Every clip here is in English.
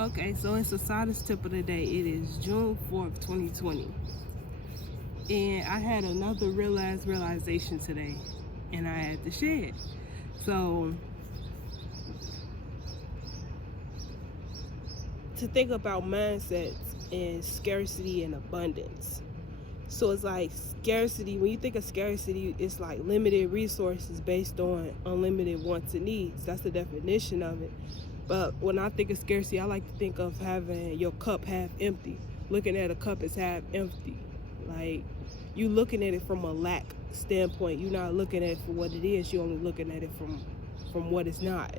Okay, so it's the science tip of the day. It is June 4th, 2020. And I had another realization today, and I had to share it. So, to think about mindsets and scarcity and abundance. So it's like scarcity, when you think of scarcity, it's like limited resources based on unlimited wants and needs. That's the definition of it. But when I think of scarcity, I like to think of having your cup half empty. Looking at a cup as half empty. Like, you looking at it from a lack standpoint. You're not looking at it for what it is. You're only looking at it from what it's not.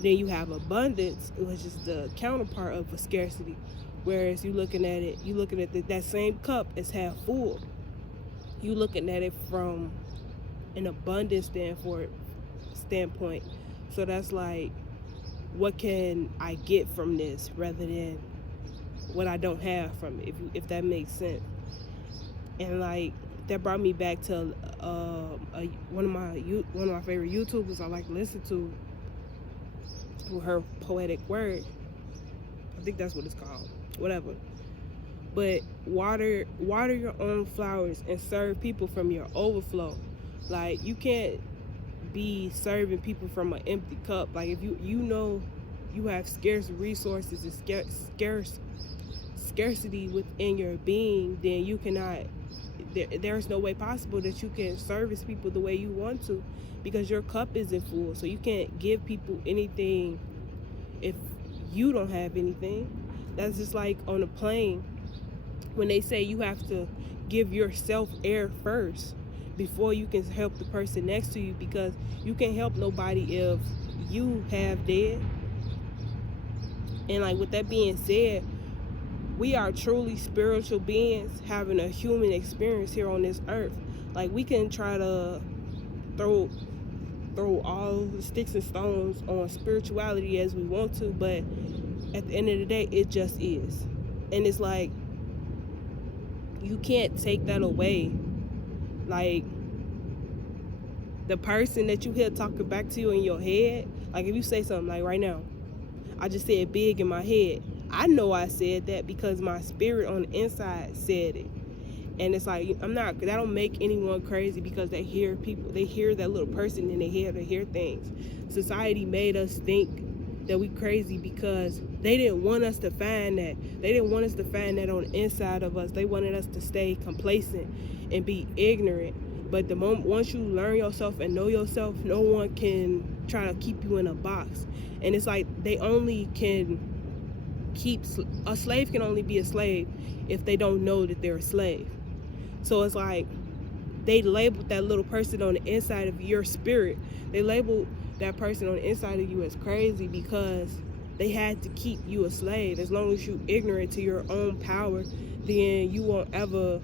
Then you have abundance, which is the counterpart of a scarcity. Whereas you looking at that same cup as half full. You looking at it from an abundance standpoint. So that's like, what can I get from this rather than what I don't have from it, if that makes sense. And like, that brought me back to one of my favorite YouTubers I like to listen to, with her poetic word. I think that's what it's called. Whatever. But water your own flowers and serve people from your overflow. Like, you can't be serving people from an empty cup. Like, if you know you have scarce resources and scarcity within your being, then you cannot, there's no way possible that you can service people the way you want to, because your cup isn't full. So you can't give people anything if you don't have anything. That's just like on a plane, when they say you have to give yourself air first before you can help the person next to you, because you can't help nobody if you have dead. And like, with that being said, we are truly spiritual beings having a human experience here on this earth. Like, we can try to throw all the sticks and stones on spirituality as we want to, but at the end of the day, it just is. And it's like, you can't take that away. Like, the person that you hear talking back to you in your head, like if you say something like right now, I just said big in my head. I know I said that because my spirit on the inside said it. And it's like, that don't make anyone crazy because they hear that little person in their head, they hear things. Society made us think that we crazy because they didn't want us to find that. They didn't want us to find that on the inside of us. They wanted us to stay complacent and be ignorant. But the moment, once you learn yourself and know yourself, no one can try to keep you in a box. And it's like, they only can a slave can only be a slave if they don't know that they're a slave. So it's like, they labeled that little person on the inside of your spirit. They labeled that person on the inside of you as crazy because they had to keep you a slave. As long as you ignorant to your own power, then you won't ever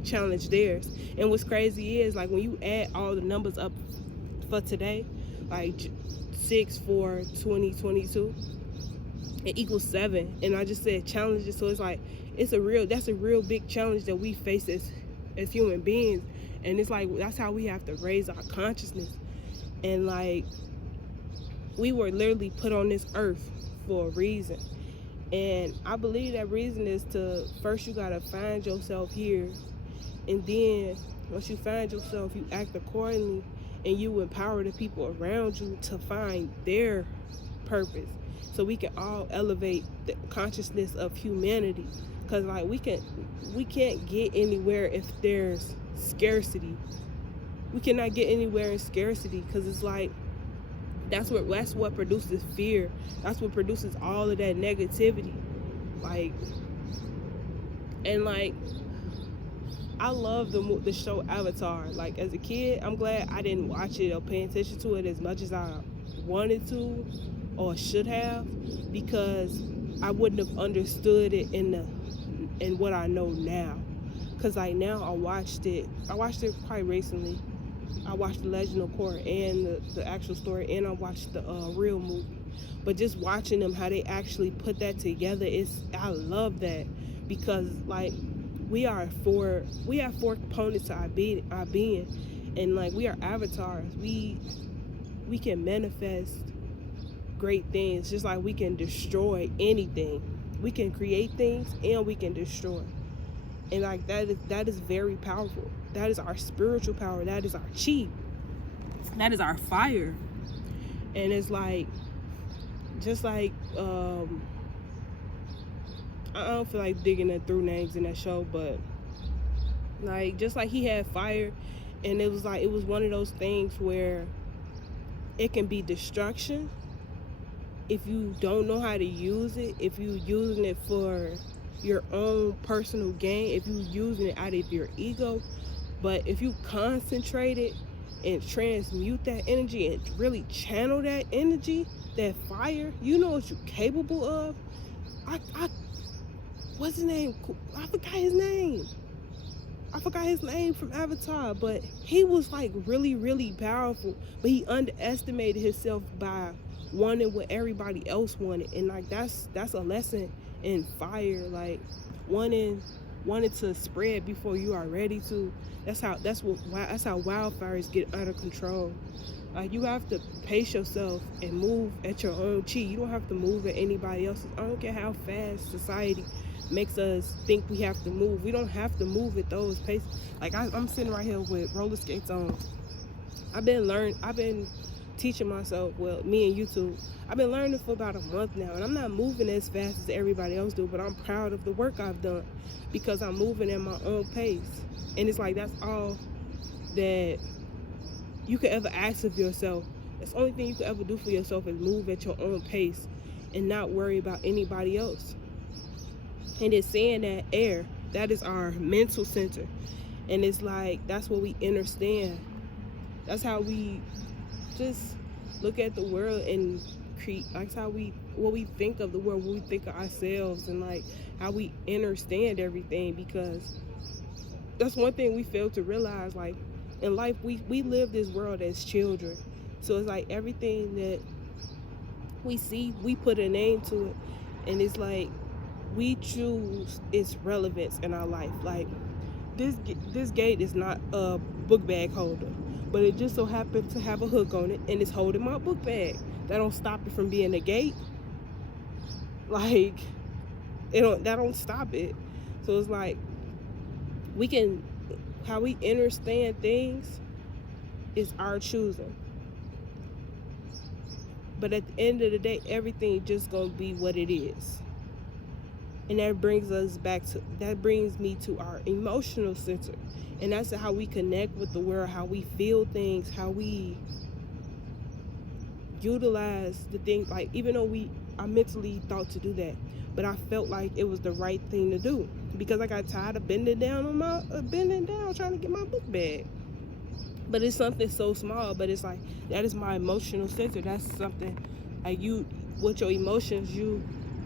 challenge theirs. And what's crazy is, like, when you add all the numbers up for today, like 6/4/2022, it equals 7. And I just said challenges. So it's like, that's a real big challenge that we face as human beings. And it's like, that's how we have to raise our consciousness. And like, we were literally put on this earth for a reason. And I believe that reason is to, first you gotta find yourself here. And then once you find yourself, you act accordingly, and you empower the people around you to find their purpose. So we can all elevate the consciousness of humanity. Because like, we can't get anywhere if there's scarcity. We cannot get anywhere in scarcity, because it's like, that's what produces fear. That's what produces all of that negativity. Like, and like, I love the show Avatar. Like, as a kid, I'm glad I didn't watch it or pay attention to it as much as I wanted to or should have, because I wouldn't have understood it in what I know now. Because like, now I watched it quite recently. I watched The Legend of Korra and the actual story, and I watched the real movie. But just watching them, how they actually put that together, I love that, because like, we have four components to our being, and like, we are avatars. We can manifest great things, just like we can destroy anything. We can create things and we can destroy. And like that is very powerful. That is our spiritual power. That is our chi. That is our fire. And it's like, just like I don't feel like digging through names in that show, but like, just like he had fire, and it was one of those things where it can be destruction if you don't know how to use it, if you using it for your own personal gain, if you using it out of your ego. But if you concentrate it and transmute that energy and really channel that energy, that fire, you know what you're capable of. What's his name? I forgot his name. I forgot his name from Avatar, but he was like really, really powerful. But he underestimated himself by wanting what everybody else wanted, and like that's a lesson in fire. Like wanting to spread before you are ready to. That's how wildfires get out of control. Like, you have to pace yourself and move at your own chi. You don't have to move at anybody else's. I don't care how fast society makes us think we have to move. We don't have to move at those paces. Like, I'm sitting right here with roller skates on. I've been teaching myself, well, me and you two, I've been learning for about a month now, and I'm not moving as fast as everybody else do, but I'm proud of the work I've done because I'm moving at my own pace. And it's like, that's all that you could ever ask of yourself. That's the only thing you could ever do for yourself, is move at your own pace and not worry about anybody else. And it's saying that air, that is our mental center. And it's like, that's what we understand. That's how we just look at the world and create. That's how what we think of the world, what we think of ourselves, and like how we understand everything. Because that's one thing we fail to realize. Like, in life, we live this world as children. So it's like everything that we see, we put a name to it. And it's like, we choose its relevance in our life. Like, this gate is not a book bag holder, but it just so happened to have a hook on it, and it's holding my book bag. That don't stop it from being a gate. Like, that don't stop it. So it's like, how we understand things is our choosing. But at the end of the day, everything just gonna be what it is. And that brings me to our emotional center. And that's how we connect with the world, how we feel things, how we utilize the things. Like, even though I mentally thought to do that, but I felt like it was the right thing to do, because I got tired of bending down trying to get my book bag. But it's something so small, but it's like, that is my emotional center. That's something like with your emotions,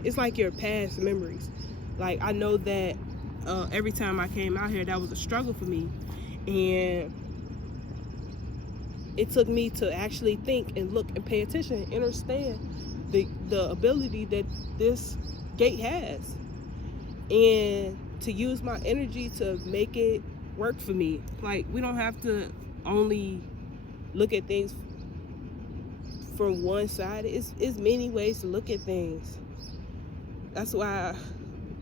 it's like your past memories. Like, I know that every time I came out here, that was a struggle for me. And it took me to actually think and look and pay attention and understand the ability that this gate has. And to use my energy to make it work for me. Like, we don't have to only look at things from one side. It's many ways to look at things. That's why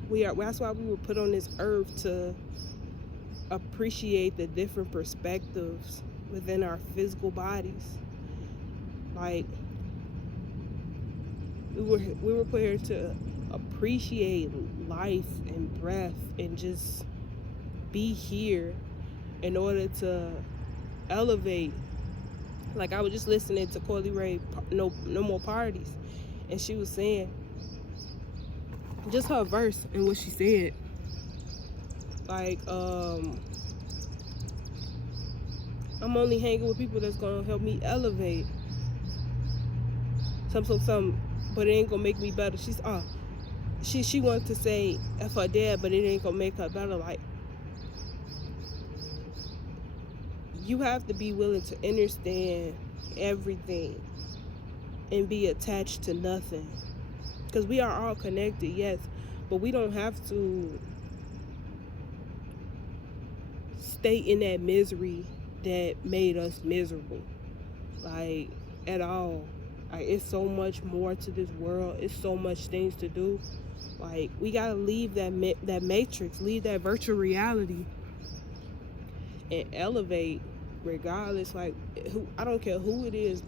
we were put on this earth, to appreciate the different perspectives within our physical bodies. Like, we were put here to appreciate life and breath and just be here in order to elevate. Like, I was just listening to Coily Ray, No More Parties, and she was saying, just her verse and what she said, like, I'm only hanging with people that's gonna help me elevate. Some, but it ain't gonna make me better. She wanted to say F her dad, but it ain't gonna make her better. Like, you have to be willing to understand everything and be attached to nothing. Because we are all connected, yes, but we don't have to stay in that misery that made us miserable, like, at all. Like, it's so much more to this world. It's so much things to do. Like, we gotta leave that matrix, leave that virtual reality, and elevate, regardless. Like, I don't care who it is,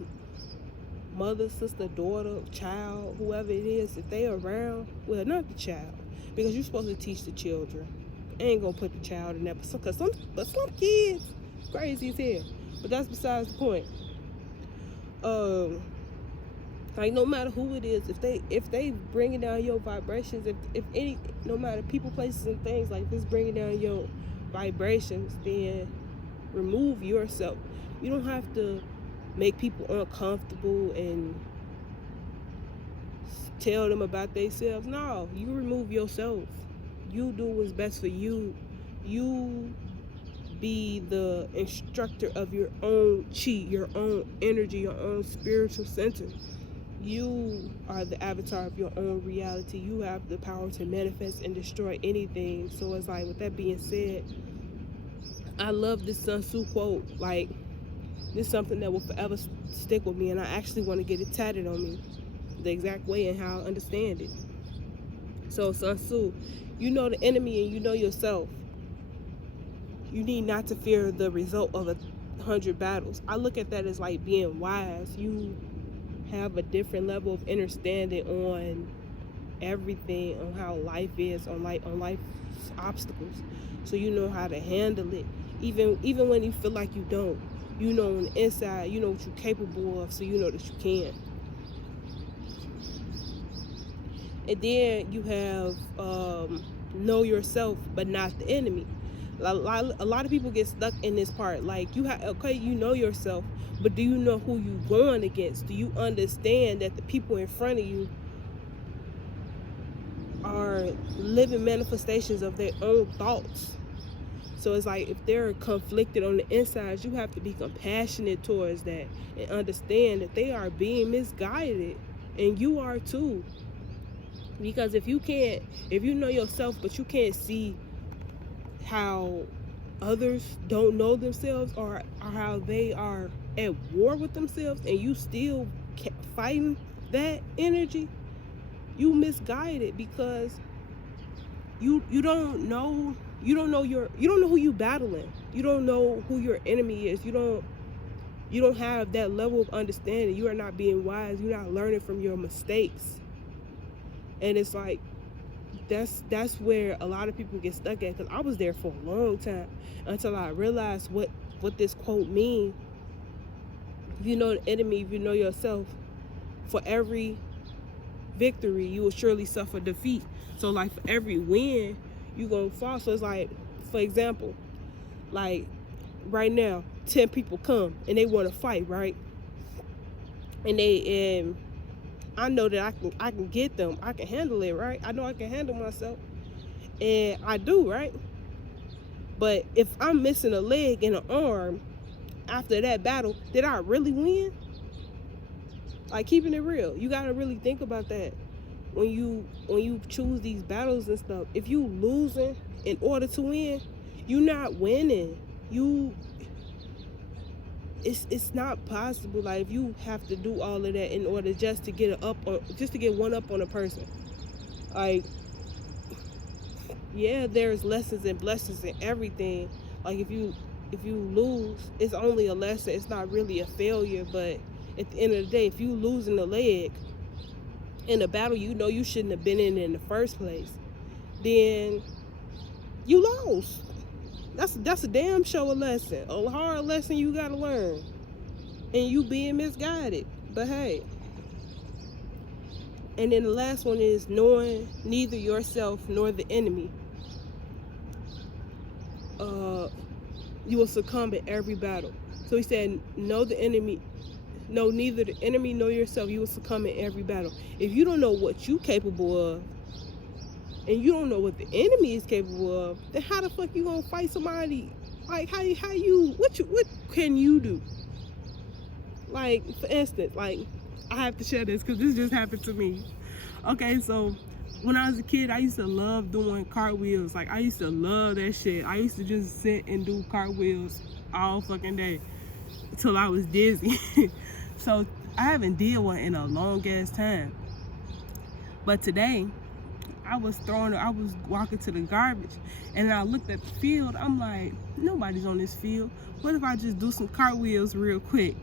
mother, sister, daughter, child, whoever it is, if they around, well, not the child, because you're supposed to teach the children. I ain't gonna put the child in that, but some kids crazy as hell. But that's besides the point. Like, no matter who it is, if they bringing down your vibrations, if any, no matter people, places, and things, like, if it's bringing down your vibrations, then remove yourself. You don't have to make people uncomfortable and tell them about themselves. No, you remove yourself. You do what's best for you. You be the instructor of your own chi, your own energy, your own spiritual center. You are the avatar of your own reality. You have the power to manifest and destroy anything. So it's like, with that being said, I love this Sun Tzu quote. Like, this is something that will forever stick with me, and I actually want to get it tatted on me, the exact way and how I understand it. So, Sun Tzu, you know the enemy and you know yourself. You need not to fear the result of 100 battles. I look at that as like being wise. You have a different level of understanding on everything, on how life is, on life's obstacles. So you know how to handle it. Even when you feel like you don't. You know on the inside, you know what you're capable of, so you know that you can. And then you have know yourself, but not the enemy. A lot of people get stuck in this part. Like, you know yourself, but do you know who you going against? Do you understand that the people in front of you are living manifestations of their own thoughts? So it's like, if they're conflicted on the inside, you have to be compassionate towards that and understand that they are being misguided, and you are too. Because if you know yourself, but you can't see how others don't know themselves, or how they are at war with themselves, and you still fighting that energy, you misguided, because you don't know who you battling. You don't know who your enemy is. You don't have that level of understanding. You are not being wise. You're not learning from your mistakes. And it's like, that's where a lot of people get stuck at, because I was there for a long time until I realized what this quote means. If you know the enemy, if you know yourself, for every victory you will surely suffer defeat. So like, for every win you gonna fall. So it's like, for example, like right now 10 people come and they want to fight, right? And I know that I can get them. I can handle it, right? I know I can handle myself, and I do, right? But if I'm missing a leg and an arm after that battle, did I really win? Like, keeping it real, you gotta really think about that when you choose these battles and stuff. If you losing in order to win, you're not winning. It's not possible. Like, if you have to do all of that in order just to get one up on a person, like, yeah, there's lessons and blessings in everything. Like, if you lose, it's only a lesson. It's not really a failure. But at the end of the day, if you losing a leg in a battle you know you shouldn't have been in the first place, then you lost. That's a damn sure a lesson, a hard lesson you gotta learn, and you being misguided. But hey, and then the last one is knowing neither yourself nor the enemy. You will succumb in every battle. So he said, know the enemy. No, neither the enemy nor yourself. You will succumb in every battle. If you don't know what you're capable of, and you don't know what the enemy is capable of, then how the fuck you gonna fight somebody? Like, what can you do? Like, for instance, like, I have to share this because this just happened to me. Okay, so when I was a kid, I used to love doing cartwheels. Like, I used to love that shit. I used to just sit and do cartwheels all fucking day until I was dizzy. So I haven't did one in a long ass time. But today, I was walking to the garbage, and I looked at the field. I'm like, nobody's on this field. What if I just do some cartwheels real quick?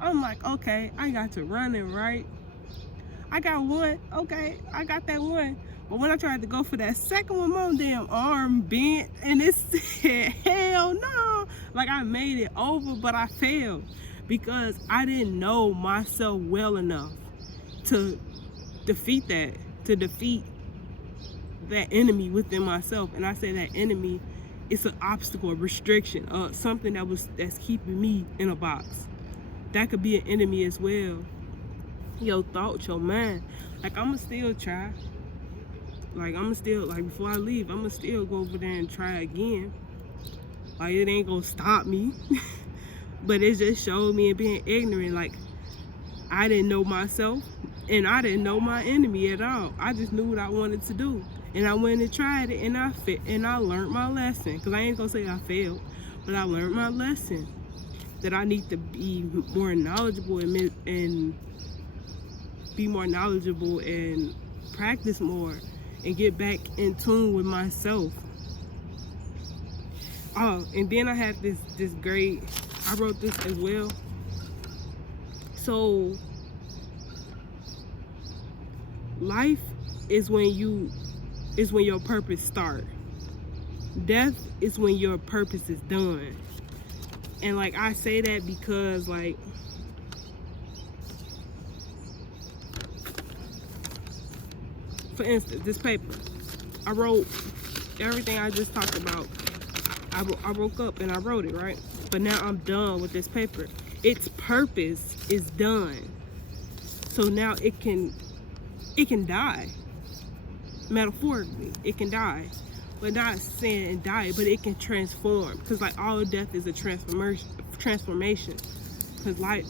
I'm like, okay, I got to running, right? I got one, okay, I got that one. But when I tried to go for that second one, my damn arm bent, and it said, hell no. Like, I made it over, but I failed because I didn't know myself well enough to defeat that enemy within myself. And I say that enemy, it's an obstacle, a restriction, something that's keeping me in a box. That could be an enemy as well. Your thoughts, your mind. Like, I'ma still try. Like, before I leave, I'ma still go over there and try again. Like, it ain't gonna stop me. But it just showed me being ignorant. Like, I didn't know myself, and I didn't know my enemy at all. I just knew what I wanted to do, and I went and tried it, and I learned my lesson. Cause I ain't gonna say I failed, but I learned my lesson that I need to be more knowledgeable and be more knowledgeable and practice more and get back in tune with myself. Oh, and then I had this great. I wrote this as well. So, life is when your purpose starts. Death is when your purpose is done. And like, I say that because, like, for instance, this paper, I wrote everything I just talked about. I woke up and I wrote it, right? But now I'm done with this paper. Its purpose is done. So now it can die. Metaphorically, it can die. But not saying die, but it can transform. Because like, all death is a transformation. Because like,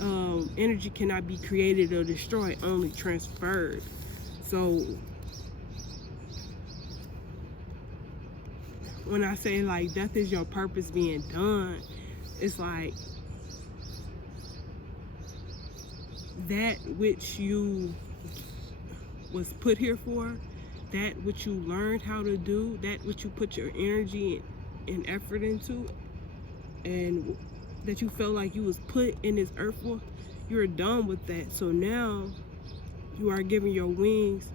energy cannot be created or destroyed, only transferred. So when I say like death is your purpose being done, it's like that which you was put here for, that which you learned how to do, that which you put your energy and effort into, and that you felt like you was put in this earth for, you're done with that. So now you are giving your wings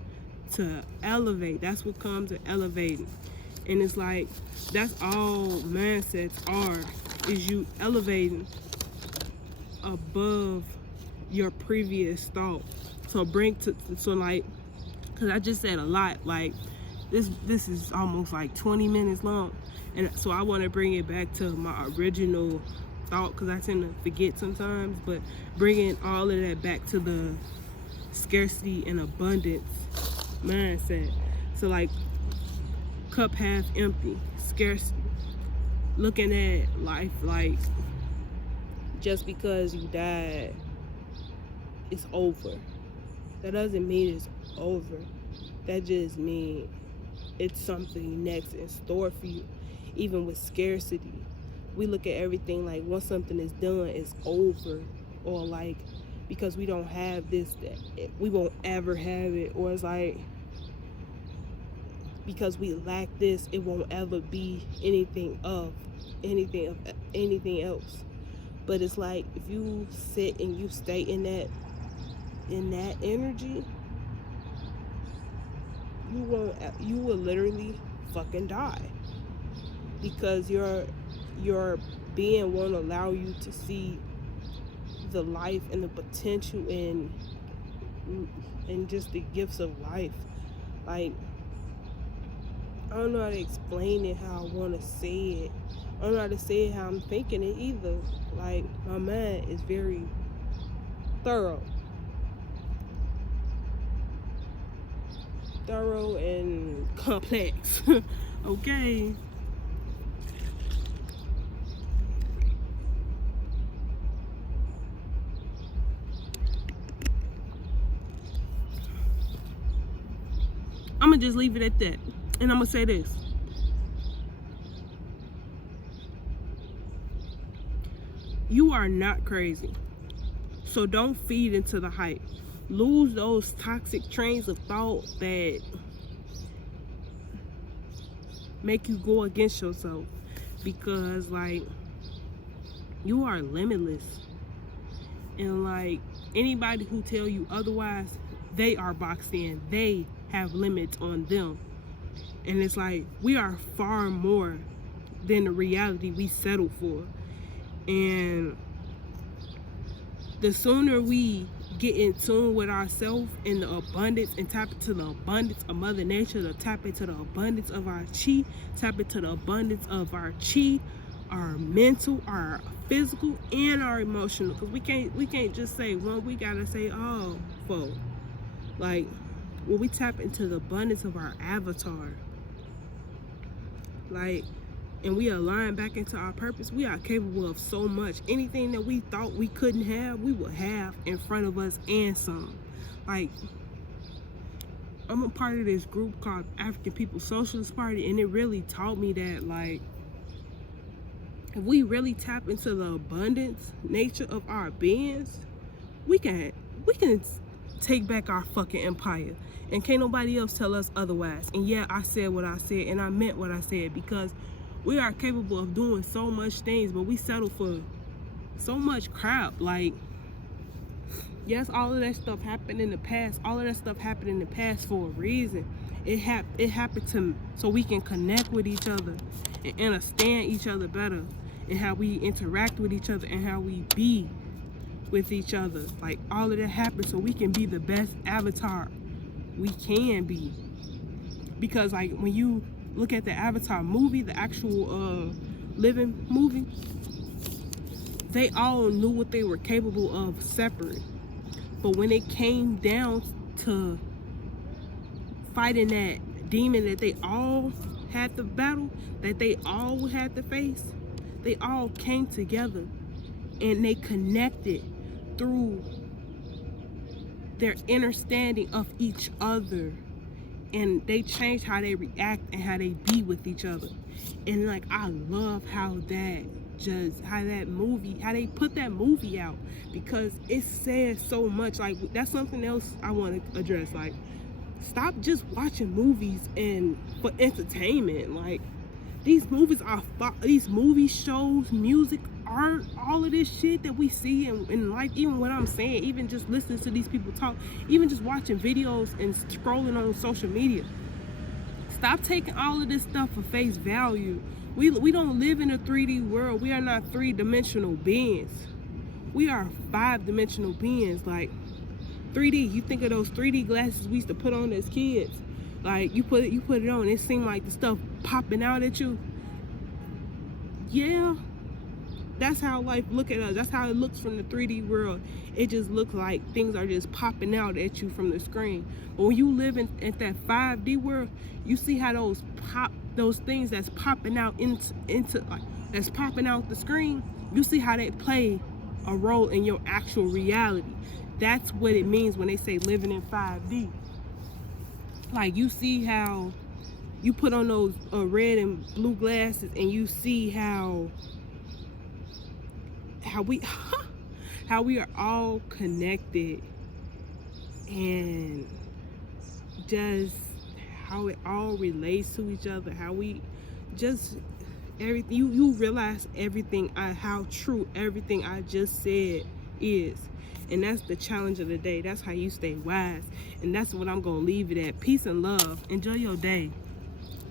to elevate. That's what comes to elevating. And it's like, that's all mindsets are, is you elevating above your previous thought. So like, because I just said a lot, like this is almost like 20 minutes long, and so I want to bring it back to my original thought, because I tend to forget sometimes, but bringing all of that back to the scarcity and abundance mindset. So like, cup half empty, scarcity, looking at life like just because you died, it's over. That doesn't mean it's over. That just means it's something next in store for you. Even with scarcity, we look at everything like once something is done, it's over. Or like, because we don't have this, that we won't ever have it. Or it's like, because we lack this, it won't ever be anything else. But it's like, if you sit and you stay in that energy, you will literally fucking die, because your being won't allow you to see the life and the potential and just the gifts of life. Like, I don't know how to explain it how I want to say it. I don't know how to say it how I'm thinking it either. Like, my mind is very thorough and complex. Okay. I'm gonna just leave it at that, and I'm gonna say this: you are not crazy. So don't feed into the hype. Lose those toxic trains of thought that make you go against yourself, because like, you are limitless. And like, anybody who tell you otherwise, they are boxed in. They have limits on them. And it's like, we are far more than the reality we settle for. And the sooner we get in tune with ourselves and the abundance, and tap into the abundance of Mother Nature, to tap into the abundance of our chi, tap into the abundance of our chi, our mental, our physical, and our emotional. Because we can't just say one, we gotta say all four. Like, when we tap into the abundance of our avatar, like, and we align back into our purpose, we are capable of so much. Anything that we thought we couldn't have, we will have in front of us, and some. Like, I'm a part of this group called African People's Socialist Party, and it really taught me that, like, if we really tap into the abundance nature of our beings, we can take back our fucking empire. And can't nobody else tell us otherwise. And yeah, I said what I said, and I meant what I said, because we are capable of doing so much things, but we settle for so much crap. Like, yes, all of that stuff happened in the past. All of that stuff happened in the past for a reason. It happened so we can connect with each other and understand each other better, and how we interact with each other, and how we be with each other. Like, all of that happened so we can be the best avatar we can be. Because like, when you look at the Avatar movie, the actual living movie, they all knew what they were capable of separate. But when it came down to fighting that demon that they all had to battle, that they all had to face, they all came together and they connected through their understanding of each other, and they changed how they react and how they be with each other. And like, I love how they put that movie out, because it says so much. Like, that's something else I want to address. Like, stop just watching movies and for entertainment. Like, these movies are these movie shows, music, art, all of this shit that we see in life. Even what I'm saying, even just listening to these people talk, even just watching videos and scrolling on social media. Stop taking all of this stuff for face value. We don't live in a 3D world. We are not 3-dimensional beings. We are 5-dimensional beings. Like, 3D, you think of those 3D glasses we used to put on as kids. Like, you put it on, it seemed like the stuff popping out at you. Yeah, that's how life look at us. That's how it looks from the 3D world. It just looks like things are just popping out at you from the screen. But when you live in that 5D world, you see how those things that's popping out into like, that's popping out the screen, you see how they play a role in your actual reality. That's what it means when they say living in 5D. Like, you see how you put on those red and blue glasses, and you see how we are all connected, and just how it all relates to each other, how we just everything. You realize everything, how true everything I just said is. And that's the challenge of the day. That's how you stay wise. And that's what I'm going to leave it at. Peace and love. Enjoy your day.